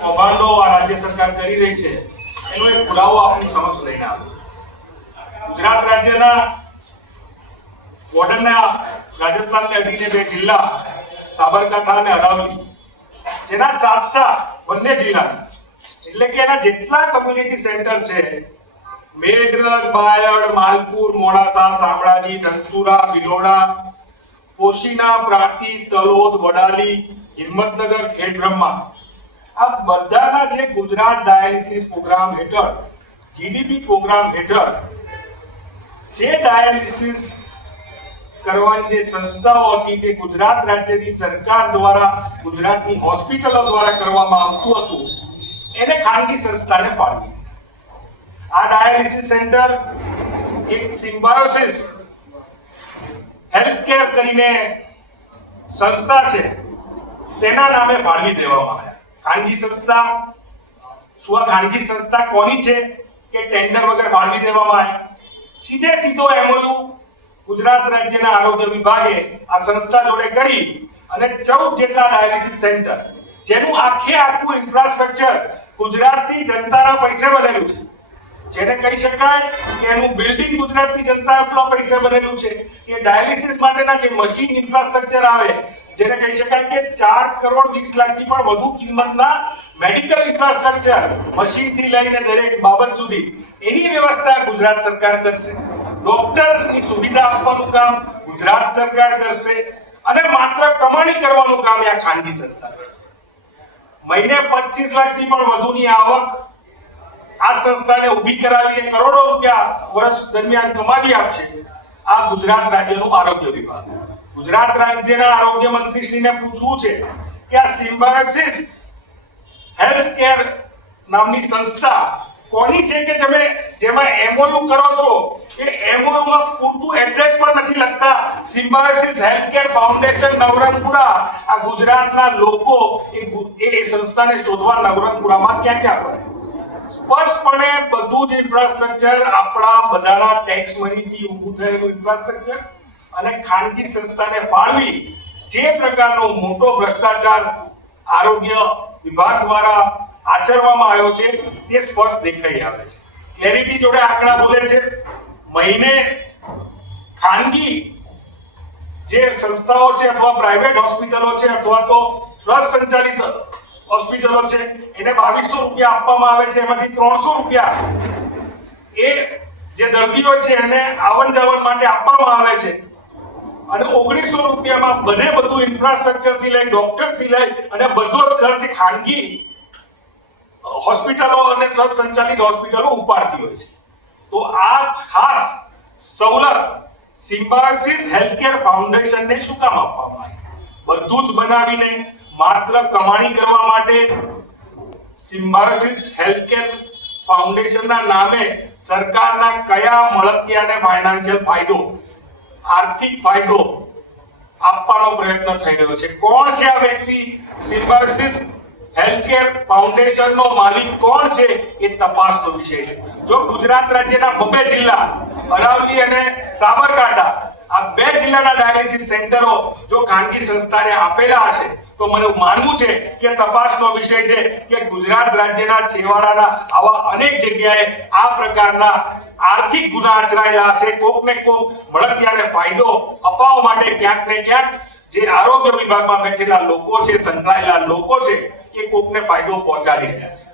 કૌભાંડો આ રાજ્ય સરકાર કરી રહી છે એનો એક પુરાવો આપની સમક્ષ લઈને આવ્યો. ગુજરાત રાજ્યના બોર્ડરના રાજસ્થાનને અડીને બે જિલ્લા સાબરકાંઠા અને અરાવલી, જેના સાતસા બંને જિલ્લાના એટલે કે એના જેટલા કમ્યુનિટી સેન્ટર છે, મેઘરજ, બાયડ, માલપુર, મોડાસા, શામળાજી, ધનસુરા, ભિલોડા, પોશીના, પ્રાંતિ, તલોદ, વડાલી, હિંમતનગર, ખેડબ્રહ્મા, આ બધાના જે ગુજરાત ડાયાલિસિસ પ્રોગ્રામ હેઠળ, જીડીપી પ્રોગ્રામ હેઠળ જે ડાયાલિસિસ કરવાની જે સંસ્થાઓ હતી, જે ગુજરાત રાજ્યની સરકાર દ્વારા, ગુજરાતની હોસ્પિટલો દ્વારા કરવામાં આવતું હતું, એને ખાનગી સંસ્થાને ફાળવી. આ ડાયાલિસિસ સેન્ટર એક સિમ્બાયોસિસ હેલ્થકેર કરીને સંસ્થા છે, તેના નામે ફાળવી દેવામાં આવ્યા. ખાનગી સંસ્થા શું? આ ખાનગી સંસ્થા કોની છે કે ટેન્ડર વગર ફાળવી દેવામાં આવે? સીધો એમઓયુ ગુજરાત રાજ્યના આરોગ્ય વિભાગે આ સંસ્થા જોડે કરી અને 14 જેટલા ડાયાલિસિસ સેન્ટર, જેનું આખું ઇન્ફ્રાસ્ટ્રક્ચર ગુજરાતની જનતાના પૈસે બનેલું છે, જેને કહી શકાય કે એનું બિલ્ડિંગ ગુજરાતની જનતાના પૈસે બનેલું છે, કે ડાયાલિસિસ માટેના જે મશીન ઇન્ફ્રાસ્ટ્રક્ચર આવે, જેને કહી શકાય કે 4 કરોડ 20 લાખથી પણ વધુ કિંમતના મેડિકલ ઇન્ફ્રાસ્ટ્રક્ચર, મશીનથી લઈને દરેક બાબત સુધી, એની વ્યવસ્થા ગુજરાત સરકાર કરશે. ડોક્ટરની સુવિધા આપવાનું કામ ગુજરાત સરકાર કરશે અને માત્ર કમાણી કરવાનું કામ આ ખાનગી સંસ્થા કરશે. મહિને 25 લાખથી પણ વધુની આવક આ સંસ્થાને ઊભી કરાવીને કરોડો રૂપિયા વર્ષ દરમિયાન કમાવી આપશે આ ગુજરાત રાજ્યનું આરોગ્ય વિભાગ. ગુજરાત રાજ્યના આરોગ્ય મંત્રીશ્રીને પૂછવું છે કે આ સિમ્બાયોસિસ હેલ્થકેર નામની સંસ્થા કોની છે કે તમે જેમાં એમઓયુ કરો છો એ એમઓયુમાં પૂરતું એડ્રેસ પણ નથી લખતા. સિમ્બાયોસિસ હેલ્થકેર ફાઉન્ડેશન નવરંગપુરા, આ ગુજરાતના લોકો એ સંસ્થાને શોધવા નવરંગપુરામાં ક્યાં પડે? સ્પષ્ટપણે બધું જ ઇન્ફ્રાસ્ટ્રક્ચર આપણા બધાના ટેક્સ મનીથી ઊભું થયેલું ઇન્ફ્રાસ્ટ્રક્ચર અને ખાનગી સંસ્થાને ફાળવી જે પ્રકારનો મોટો ભ્રષ્ટાચાર આરોગ્ય વિભાગ દ્વારા આચરવામાં આવ્યો છે તે સ્પષ્ટ દેખાઈ આવે છે. ક્લેરિટી જોડે આંકડા બોલે છે. મહિને ખાનગી જે સંસ્થાઓ છે અથવા પ્રાઇવેટ હોસ્પિટલો છે અથવા તો ટ્રસ્ટ સંચાલિત હોસ્પિટલો છે, એને 2200 રૂપિયા આપવામાં આવે છે. એમાંથી 300 રૂપિયા એ જે દર્દીઓ છે એને આવન જાવન માટે આપવામાં આવે છે અને 1900 રૂપિયામાં બધું ઇન્ફ્રાસ્ટ્રક્ચર થી લઈ, ડોક્ટર થી લઈ અને બધો જ ખર્ચ ખાનગી હોસ્પિટલો અને ટ્રસ્ટ સંચાલિત હોસ્પિટલો ઉપાડતી હોય છે. તો આ ખાસ સવલત સિમ્બાયોસિસ હેલ્થકેર ફાઉન્ડેશનને શું કામ આપવામાં આવી? બધું જ બનાવીને માત્ર કમાણી કરવા માટે સિમ્બાયોસિસ હેલ્થકેર ફાઉન્ડેશનના નામે સરકારના કયા મળતિયાને ફાઇનાન્શિયલ ફાયદો, આર્થિક ફાયદો આપવાનો પ્રયત્ન થઈ રહ્યો છે? કોણ છે આ વ્યક્તિ? સિમ્બાયોસિસ હેલ્થકેર ફાઉન્ડેશનનો માલિક કોણ છે એ તપાસનો વિષય છે. જો ગુજરાત રાજ્યના 2 જિલ્લા અરાવલી અને સાબરકાંઠા, આ 2 જિલ્લાના ડાયાલિસિસ સેન્ટરો જો ખાનગી સંસ્થાને આપેલા હશે તો મને માનવું છે કે તપાસનો વિષય છે કે ગુજરાત રાજ્યના છેવાડાના આવા અનેક જગ્યાએ આ પ્રકારના આર્થિક ગુના આચરાયેલા હશે. કોકને કોક મળતિયાને ફાયદો અપાવવા માટે ક્યાંક ને ક્યાંક જે આરોગ્ય વિભાગમાં બેઠેલા લોકો છે, સંકળાયેલા લોકો છે, એ કોકને ફાયદો પહોંચાડી રહ્યા છે.